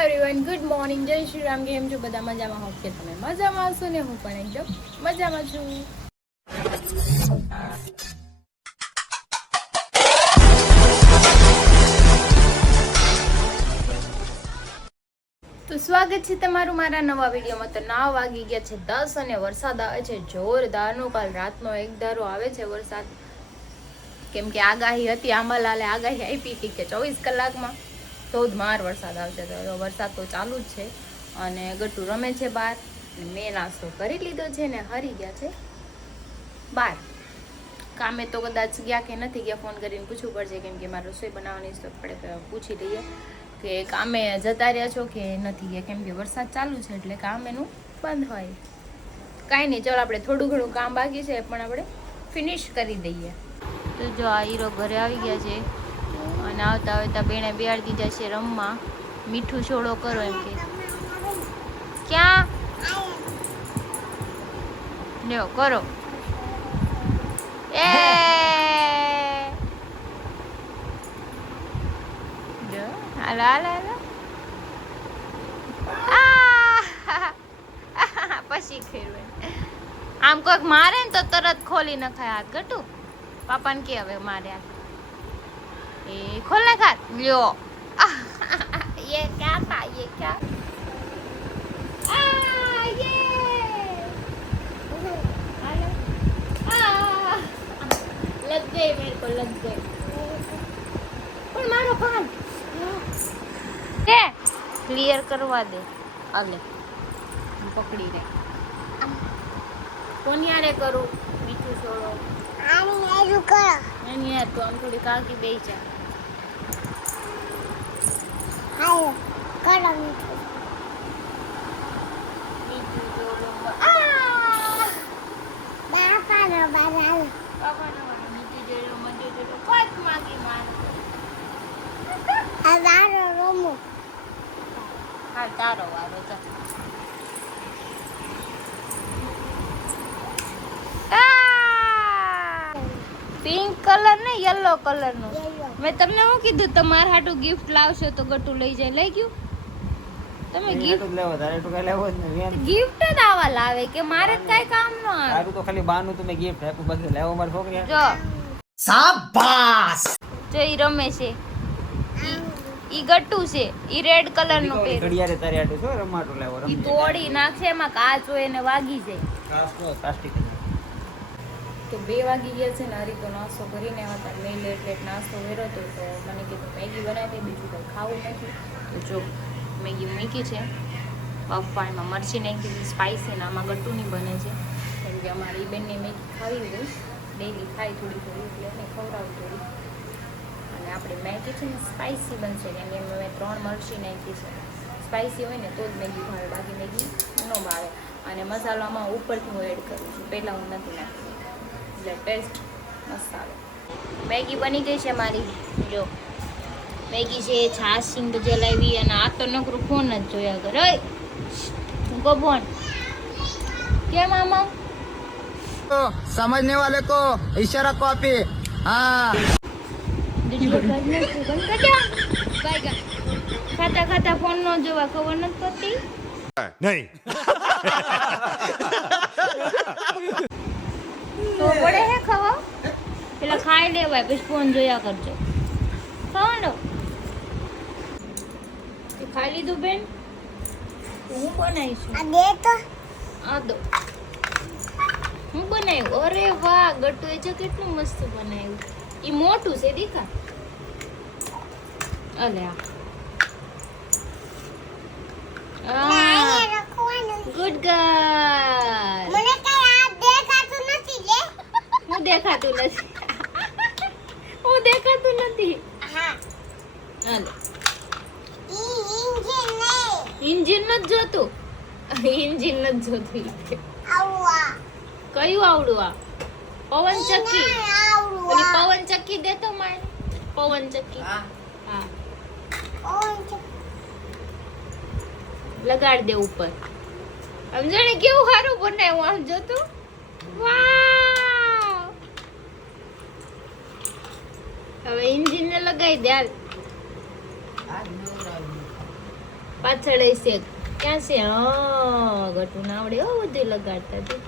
Everyone, good morning, જય શ્રી રામ. કેમ છો બધા? મજામાં હોપ કે તમે મજામાં હશો ને હું પણ એકદમ મજામાં છું. તો સ્વાગત છે તમારું મારા નવા વિડીયોમાં. તો 9 વાગી ગયા છે 10 અને વરસાદ આવે છે જોરદારનો. કાલ રાતનો એક ધારો આવે છે વરસાદ, કેમ કે આગાહી હતી, આંબાલાલે આગાહી આપી હતી કે 24 કલાકમાં ધોધમાર વરસાદ આવશે. તો વરસાદ તો ચાલુ જ છે અને ગટ્ટુ રમે છે બહાર. મેં નાસ્તો કરી લીધો છે ને હરી ગયા છે બહાર. કામે તો કદાચ ગયા કે નથી ગયા, ફોન કરીને પૂછવું પડશે, કેમ કે મારે રસોઈ બનાવવાની છે. તો આપણે પૂછી લઈએ કે કામે જતા રહ્યા છો કે નથી ગયા, કેમ કે વરસાદ ચાલુ છે એટલે કામ એનું બંધ હોય. કાંઈ નહીં, ચાલો આપણે થોડું ઘણું કામ બાકી છે પણ આપણે ફિનિશ કરી દઈએ. તો જો આ હીરો ઘરે આવી ગયા છે અને આવતા આવતા બેને બેહાડી દીધા છે રમવા. મીઠું છોડો કરો એમ કે. ક્યાં લ્યો કરો. એ જો હાલો હાલો હાલો. પછી ખેરવે આમ કોઈક મારે ને તો તરત ખોલી નખાય હાથ. ગટુ પાપાને કે હવે મારે હાથ એ ખોલ નાખ હાથ. લ્યો ये क्या था, ये क्या? लग गए मेरे को, लग गए. पर मारो कान के क्लियर करवा दे. आले पकड़ी रे. કોની યારે કરું? મીઠું છોડો આની યાર કરો. એની યાર તો આમ થોડી કાકી બેઈ જા. હાલો કરો મીઠું. મીઠું છોડો. બાપાનો બનાવ. બાપાનો બનાવ. મીઠું છોડો, મીઠું છોડો. કોટ માગી માર. આ વારો રમો. હા તારો વારો છે. પિંક કલર ને યલો કલર નું. મેં તમને શું કીધું, તમારા હાટુ ગિફ્ટ લાવશો તો ગટુ લઈ જાય. લઈ ગયું? તમે ગિફ્ટ લેવો તારે તો કઈ લેવો જ નહીં. ગિફ્ટ જ આવા લાવે કે મારે જ કઈ કામ ન આવે. તારું તો ખાલી બાનું તમે ગિફ્ટ આપું બધું લેવો મારી છોકરી. જો શાબાશ. જો ઈ રમે છે, ઈ ગટ્ટુ છે, ઈ રેડ કલર નું પહેર. ઘડિયાળે તારે હાટુ છો રમાટો લેવો. ઈ તોડી નાખે, એમાં કાચ હોય એને વાગી જાય. કાચ નો પ્લાસ્ટિક. તો 2 વાગી ગયા છે ને હરી તો નાસ્તો કરીને હતા. મેં લેટ નાસ્તો કર્યો હતો તો મને કીધું મેગી બનાવી દે, બીજું કંઈ ખાવું નથી. તો જો મેગી મૂકી છે પપ્પા, એમાં મરચી નાખી દીધી સ્પાઇસી, ને આમાં ગટ્ટુની બને છે કેમ કે અમારી બેનને મેગી ખાવી હોય, ડેલી ખાય થોડી થોડી, એટલે એને ખવડાવું થોડી. અને આપણે મેગી છે ને સ્પાઇસી બનશે, કેમ કે મેં 3 મરચી નાખી છે. સ્પાઇસી હોય ને તો જ મેગી ભાવે, બાકી મેગી ન ભાવે. અને મસાલો આમાં ઉપરથી હું એડ કરું છું, પહેલાં હું નથી નાખતી, એટલે ટેસ્ટ મસ્ત આવે. મેગી બની ગઈ છે મારી. જો મેગી છે, છાશ સિંગ જલાવી, અને આ તો નકરું ફોન જ જોયા કરે. હું કો ફોન કેમ આમાં समझने वाले को इशारा कॉपी. हाँ ખાતા ખાતા ફોન નો જોવા ખબર નથી પડતી. નહીં તો પડે હે ખવા, પેલા ખાઈ લેવાય પછી ફોન જોયા કરજો. ખાવાનો ખાઈ લીધું બેન? હું બનાવીશું આ દે તો. આ દો હું બનાવ્યું. અરે વાહ ગટ્ટુ, એ જો કેટલું મસ્ત બનાવ્યું. ઈ મોટું છે દીકા. અલે આ ગુડ ગર્લ. મને કઈ આ દેખાતું નથી લે. હું દેખાતું નથી. હું દેખાતું નથી. હા અલે ઇન્જિન નથી જોતું. ઇન્જિન નથી જોતું. આવવા કયું આવડું? આ પવન ચક્કી. ઓલી પવન ચક્કી દે તો મારે. પવન ચક્કી. હા લગાડ દે ઉપર. આમ જાણે કેવું સારું બનાવ્યું. આમ જોતું. વાવ. હવે ઇન્જિન ને લગાવી દે. હાલ પાછળ છે ક્યાં છે હા ગટુ ના આવડે હો બધું લગાડતા તું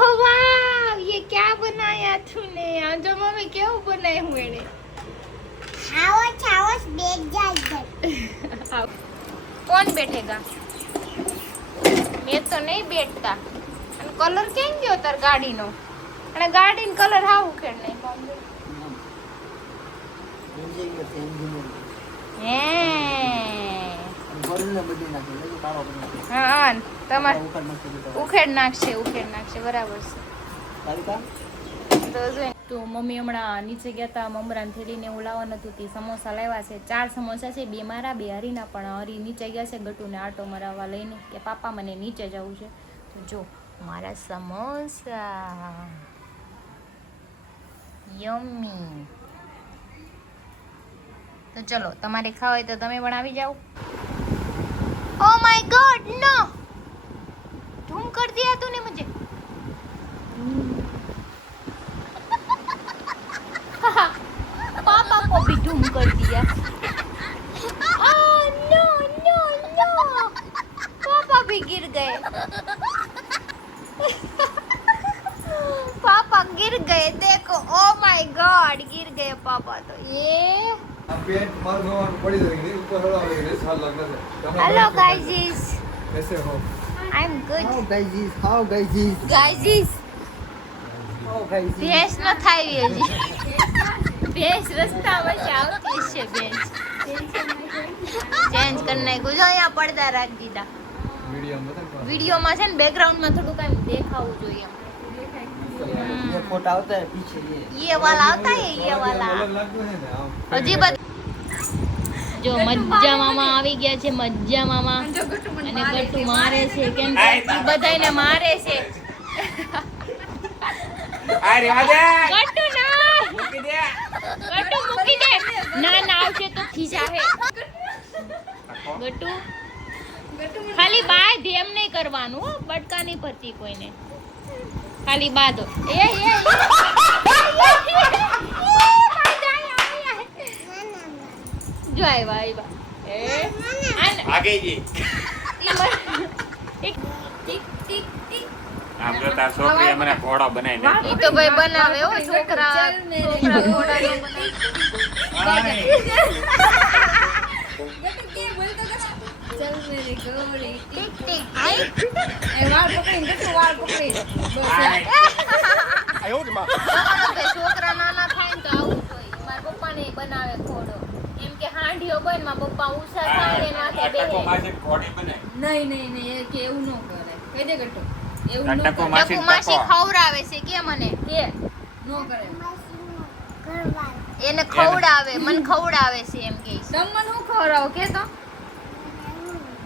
ઓ વાહ ये क्या बनाया तूने આ જો મમ્મી કેવું બનાવ્યું એણે आओ बैठ जा इधर कौन बैठेगा मैं तो नहीं बैठता અને કલર કેમ ગયો તાર ગાડીનો અને ગાડીનો કલર હાવ ઉખેડ નહીં હે હા તમારે ઉખેડ નાખશે બરાબર છે તો મમ્મી હમણાં નીચે ગયા હતા મમરાની થેલીને એવું લાવવાનું હતું તે સમોસા લાવ્યા છે 4 સમોસા છે 2 મારા 2 હરીના પણ હરી નીચે ગયા છે ગટુને આટો મરાવવા લઈને કે પાપા મને નીચે જવું છે તો જો મારા સમોસા યમ્મી તો ચલો તમારે ખાવા હોય તો તમે પણ આવી જાઓ ઓ માય ગॉड नो धूम कर दिया तूने मुझे पापा को भी धूम कर दिया नो नो नो पापा भी गिर गए पापा गिर गए देखो ओ माय गॉड गिर गए पापा तो ये हेलो गाइस कैसे हो I am good how guys guys ભેંસ ન થાય હજી ભેંસ રસ્તામાં જ આવતી છે ભેંસ ચેન્જ કરી નાખ્યું જો અહીંયા પડદા રાખી દીધા વિડીયોમાં છે ને બેકગ્રાઉન્ડમાં થોડું કાંઈ દેખાવું જોઈએ ये फोटो आता है पीछे ये वाला आता है ये वाला હજી જો મज्जा મામા આવી ગયા છે મज्जा મામા અને ગટ્ટુ મારે છે કેમ કે બધાયને મારે છે अरे आजा ગટ્ટુ ના મૂકી દે ગટ્ટુ મૂકી દે ના ના આવશે તો ખીજાવે ગટ્ટુ ખાલી બાય ધેમ નહીં કરવાનું હો બટકા નહીં ભરતી કોઈને ખાલી બાદો એ જો આવ્યા એ आगे जी ટીક ટીક ટીક ટીક આમ જો તાર છોકરીએ મને ઘોડો બનાવી નાખ્યો. ઈ તો ભાઈ બનાવે હો છોકરા ઘોડા નો બનાવે ચલ મેરી ગોરી ટીક ટીક એ વાળ પકડી ગટુ વાળ પકડી છોકરા નાના થાય ને તો આવું હોય મારા પપ્પાને બનાવે ઘોડો એમ કે હાંડીઓ બન માં પપ્પા ઉષા થાય ને નાખે બે ટકો માસી ઘોડી બનાવી. નહીં એ કે એવું ન કરે કહી દે ગટુ એવું ન ટકો કરે માસી ટકુ માસી ટકો. ખવરાવે છે કે મને કે નો કરે घरवाला એને ખવડાવે મને ખવડાવે છે એમ કે તમને હું ખવડાવ કે તો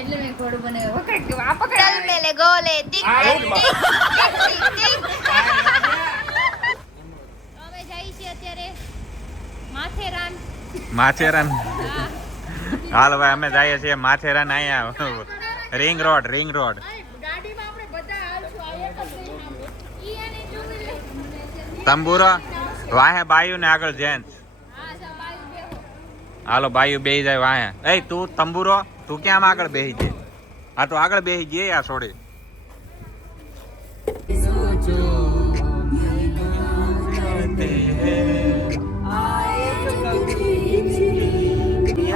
એટલે મેં ઘોડું બનાવ્યો પકડ કે આ પકડ મેલે ગોલે ટીક ટીક ટીક હવે જાય છે અત્યારે માથેરાન માથેરાન હાલ હવે અમે જઈએ છીએ માથેરાન અહીંયા રિંગ રોડ ગાડીમાં આપણે બધા આવશું આ એક જ નહીં સાંભળો ઈ અને જોઈ તંબુરો વાહે બાયુ ને આગળ જેન્ટ્સ. હા સબાઈ બેહો હાલો બાયુ બેહી જાય વાહે. એ તું તંબુરો તું કેમ આગળ બેહી જાય? હા તો આગળ બેહી જઈએ યા છોડી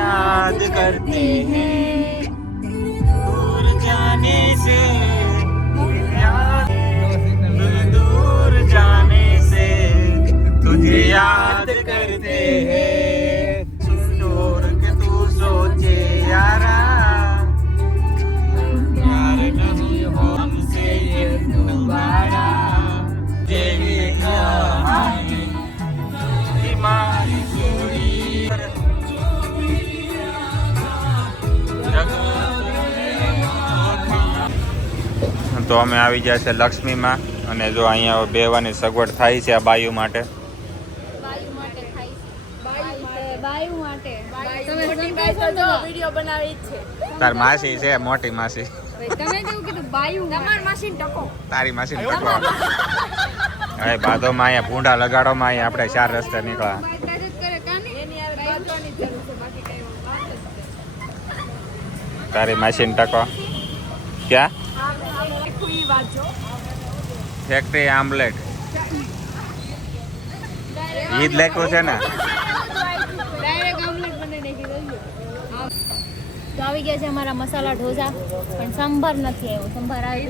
याद करते हैं दूर जाने से दूर जाने से तुझे याद करते हैं छोड़ के तू सोचे यारा प्यार नहीं हो हमसे ये दोबारा देखा बीमारी छोड़ी તો અમે આવી ગયા છે લક્ષ્મીમાં અને જો અહીંયા બેવાની સગવડ થાય છે આ બાયુ માટે. બાયુ માટે ખાઈ છે બાયુ માટે તમે સંદેશો દો વિડિયો બનાવી છે તાર માસી છે મોટી માસી તમે જેવું કીધું બાયુ તમાર માસી ટકો તારી માસી ટકો હવે બાધોમાં અહીંયા ભૂંડા લગાડોમાં અહીંયા આપણે 4 રસ્તે નીકળ્યા. કરે કાને એની યાર બાંધવાની જરૂર છે બાકી કઈ વાત જ તારી મશીન ટકો ક્યાં ફેક્ટરી આમલેટ ઈદ લખ્યું છે ને તો આવી ગયા છે અમારા મસાલા ઢોસા પણ સંભાર નથી આવ્યો. સંભાર આવે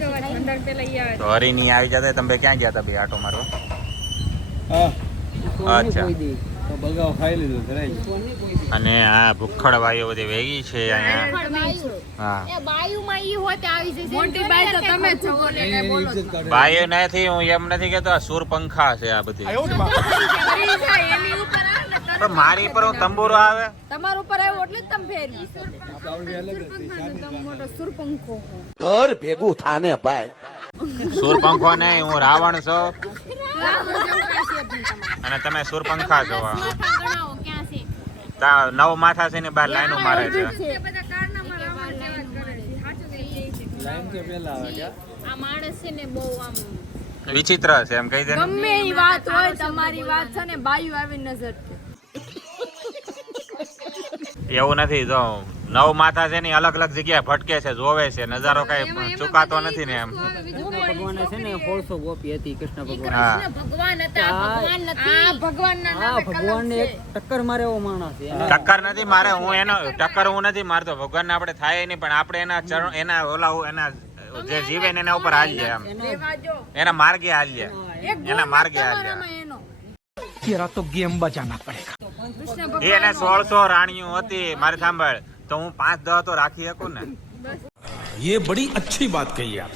તો હરી ની આવી જતા તમે ક્યાં ગયા હતા બે આટો મારો અચ્છા તો બગાવ ખાઈ લીધું કરાઈ અને આ ભૂખડ વાયો બધી વેગી છે અહીંયા હા બાયુમાં ઈ હોતે આવી જશે. મોટી બાઈ તો તમે જ છો ને કઈ બોલો છો. ભાઈઓ નથી હું એમ નથી કેતો આ સુર પંખા છે આ બધી એની ઉપર આવે ને પણ મારી પર હું તંબુરો આવે તમારા ઉપર આવ્યો એટલે જ તમે ફેરી મોટો સુરપંખો ઘર ભેગું થાને ભાઈ સુર પંખો નહીં હું રાવણ છું અને તમે સુર પંખા છો ગણાવો ક્યાં છે નવ માથા છે ને બાર લાઈનો મારે છે લાઈન કે પેલા આવે ક્યાં આ માણસ છે ને બહુ આમ વિચિત્ર છે એમ કહી દે ને. ગમે એ વાત હોય તમારી વાત છે ને બાયુ આવી નજર એવું નથી જો નવ માથા છે ને અલગ અલગ જગ્યાએ ભટકે છે જોવે છે નજારો કઈ ચુકાતો નથી ને એમ ભગવાન છે ને 400 ગોપી હતી કૃષ્ણ ભગવાન હા ભગવાન હતા ભગવાન નથી ભગવાનના હા ભગવાન ને એક ટક્કર મારે એવો માણસ છે ટક્કર નથી મારે હું એનો ટક્કર હું નથી મારતો ભગવાનને આપણે થાય નહીં પણ આપણે એના ચરણ એના ઓલા એના જે જીવે ને એના ઉપર હાલીએ એમ એના માર્ગે હાલીએ એના માર્ગે હાલીએ એનો એને 1600 રાણીઓ હતી મારે સાંભળ તો હું 5-10 તો રાખી શકું ને ये बड़ी अच्छी बात कही आप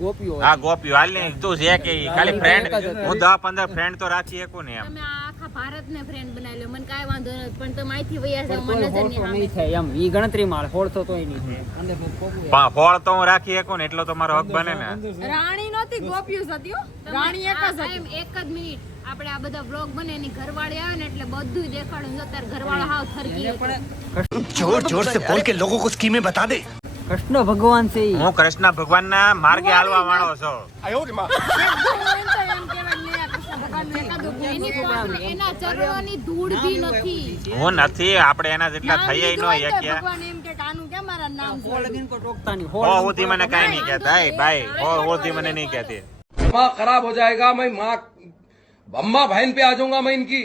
ગોપીઓ હા ગોપીઓ હાલ ને તું જે કે ઈ ખાલી ફ્રેન્ડ હું 10-15 ફ્રેન્ડ તો રાખી શકું ને એમ તમે આખા ભારતને ફ્રેન્ડ બનાવી લો મને કાંઈ વાંધો નથી પણ તમે અહીંથી વયા જાવ મને નજર નહીં નહીં થાય એમ ઈ ગણતરી માં 1600 તોય નહીં થાય અંદર બહુ ખોટું પણ ફળ તો હું રાખી શકું ને એટલો તો મારો હક બને ને રાણી નહોતી ગોપિયું હતી હો. રાણી એક જ હતી એક જ મિનિટ આપણે આ બધા બ્લોગ બને એની ઘરવાળી આવે ને એટલે બધું દેખાડું જો તાર ઘરવાળો હાવ થરકી जोर जोर से बोल के लोगों को स्कीमें बता दे કૃષ્ણ ભગવાન છે ઈ હું કૃષ્ણ ભગવાનના માર્ગે હાલવા વાળો છું એની પાસે એના ચરણોની ધૂળ બી નથી હું નથી આપણે એના જેટલા થઈએ નો એક્યા ભગવાન એમ કે કાનું કેમ મારા નામ હો લગીન કો ટોકતા નહીં હો ઉધી મને કાઈ નહીં કહેતા એ ભાઈ હો ઉધી મને નહીં કહેતી माँ खराब हो जाएगा मैं माँ अम्मा बहन पे आ जाऊंगा मैं इनकी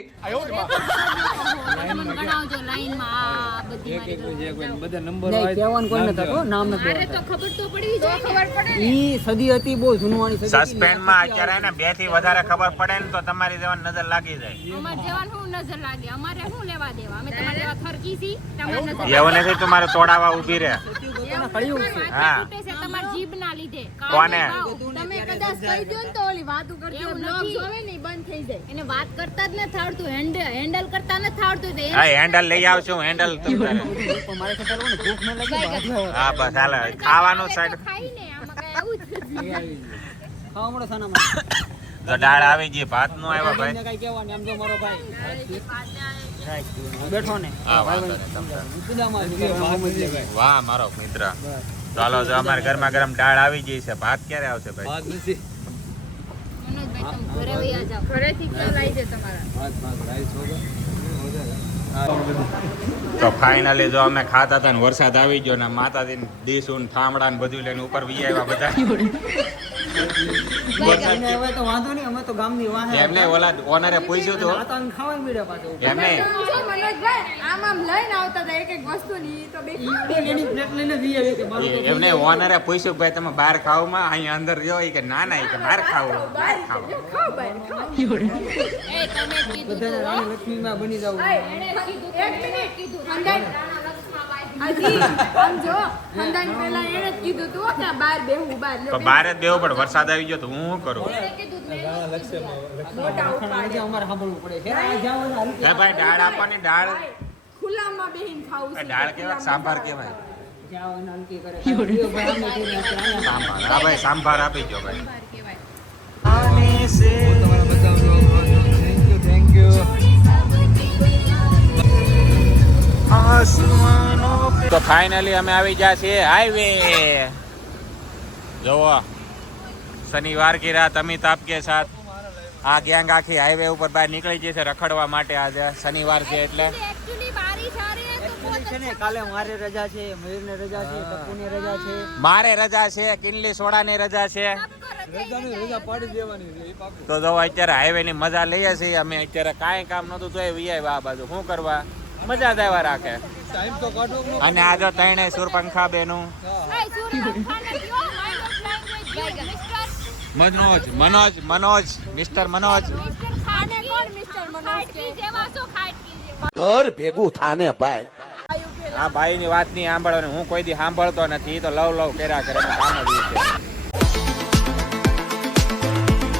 મને ગણાવજો લાઈનમાં આ બધી મારી જે કોઈ બધા નંબર નહીં तो કહેવાનું કોઈ નથી થતું નામ નથી મારે તો ખબર તો પડવી જોઈએ ખબર પડે ઈ સદી હતી બહુ જૂનવાણી સદી હતી. સસ્પેન્ડ માં અત્યારે ને 2 થી વધારે ખબર પડે ને તો તમારી જેવા નજર લાગી જાય અમાર જેવાને શું નજર લાગે અમારે શું લેવા દેવા અમે તમારા જેવા થરકી છી તમારે નજર એવું નથી તમારે તોડાવા ઊભી રહે પોતાના કળિયુગ છે હા. તૂટે છે તમારી જીભ ના લીધે કોને? તમે કદાચ કહી દો ને તો ઓલી વાતો કરતી એવું બ્લોગ નથી. જોવે ને ઈ બંધ થઈ જાય એને વાત કરતા જ નથી આવડતું હેન્ડલ કરતા નથી આવડતું તો હા હેન્ડલ લઈ આવશું હેન્ડલ પણ મારે ખબર હોય ને ભૂખ ન લાગી બાજુ હા બસ હાલે ખાવાનું સાઈડ ખાઈને આમાં કાંઈ એવું જ નથી. ખાવા મળો સાનામાં તો દાળ આવી ગઈ ભાત નું આવ્યા ભાઈ કઈ કહેવાનું આમ જો મારો ભાઈ બેઠો ને હા વાંધો નહીં તમ તાર. સુદામા ભાઈ વાહ મારો મિત્ર ચાલો જો અમારે ગરમા ગરમ દાળ આવી ગઈ છે ભાત ક્યારે આવશે ભાઈ મનોજભાઈ તમે ઘરે વયા જાઓ ઘરેથી કેવું લાવી દે તમારા તો ફાઇનલી જો અમે ખાતા હતા ને વરસાદ આવી ગયો ને માતાજી ડીશું ઠામડા ને બધું લઈને ઉપર વી આવ્યા બધા એને હવે તો વાંધો નહીં અમે તો ગામની વાહે એમને ઓલા ઓનરે પૂછ્યું હતું આતાને ખાવા મળ્યા પાછો એમને મનોજભાઈ આમ આમ લઈને આવતા હતા એક એક વસ્તુ ની તો બે એની પ્લેટ લઈને વી આવી કે મારું તો એમને ઓનરે પૂછ્યું કે ભાઈ તમે બહાર ખાવમાં અહીંયા અંદર જો ઈ કે ના ના ઈ કે બહાર ખાવું બહાર ખાવું ખાઓ બહાર ખાઓ એ તમે કીધું બધાને રાણી લક્ષ્મીમાં બની જવું એણે કીધું એક મિનિટ કીધું ખંડાઈ હજી આમ જો ખંડાઈ પહેલા એણે જ કીધું તું કે આ બહાર બેહું બહાર તો બહાર જ બેવું પણ વરસાદ આવી ગયો તો હું શું કરું આજે અમારે સાંભળવું પડે છે આ જાવ ને હાલી હે ભાઈ દાળ આપવાની દાળ ખુલ્લામાં બેહીન ખાવું એ દાળ કેવાય સાંભાર કેવાય જાવ ને હલકી કરે ભાઈ અમે કહીને અત્યારે સાંભાર હા ભાઈ સાંભાર આપી ગયો ભાઈ તમારા બધા થેન્ક યુ તો ફાઇનલી અમે આવી ગયા છીએ હાઈવે જોવો શનિવાર की रात अमित आपके साथ આ ગેંગ આખી હાઈવે ઉપર બહાર નીકળી જશે રખડવા માટે આજે શનિવાર છે એટલે एक्चुअली बारिश आ रही है तो बहुत છે ને કાલે મારે રજા છે, મયુરને રજા છે, ટપ્પુને રજા છે. મારે રજા છે, કિનલી સોડાની રજા છે. રજા પાડી દેવાની છે, એ પાકું. તો જો અત્યારે હાઈવે ની મજા લઈએ છીએ અમે. અત્યારે કાંઈ કામ નતું તોય વીઆઈ આ બાજુ શું કરવા, મજા જ આવ્યા રાખે. ટાઈમ તો કાઢો. અને આ જો ત્રણે સુરપંખા બેનું મનોજ મિસ્ટર મનોજ घर भेगू थाने भाई આ ભાઈ ની વાત નહીં સાંભળવાની. હું કોઈ દી સાંભળતો નથી. ઈ તો લવ કર્યા કરે એનું કામ જ ઈ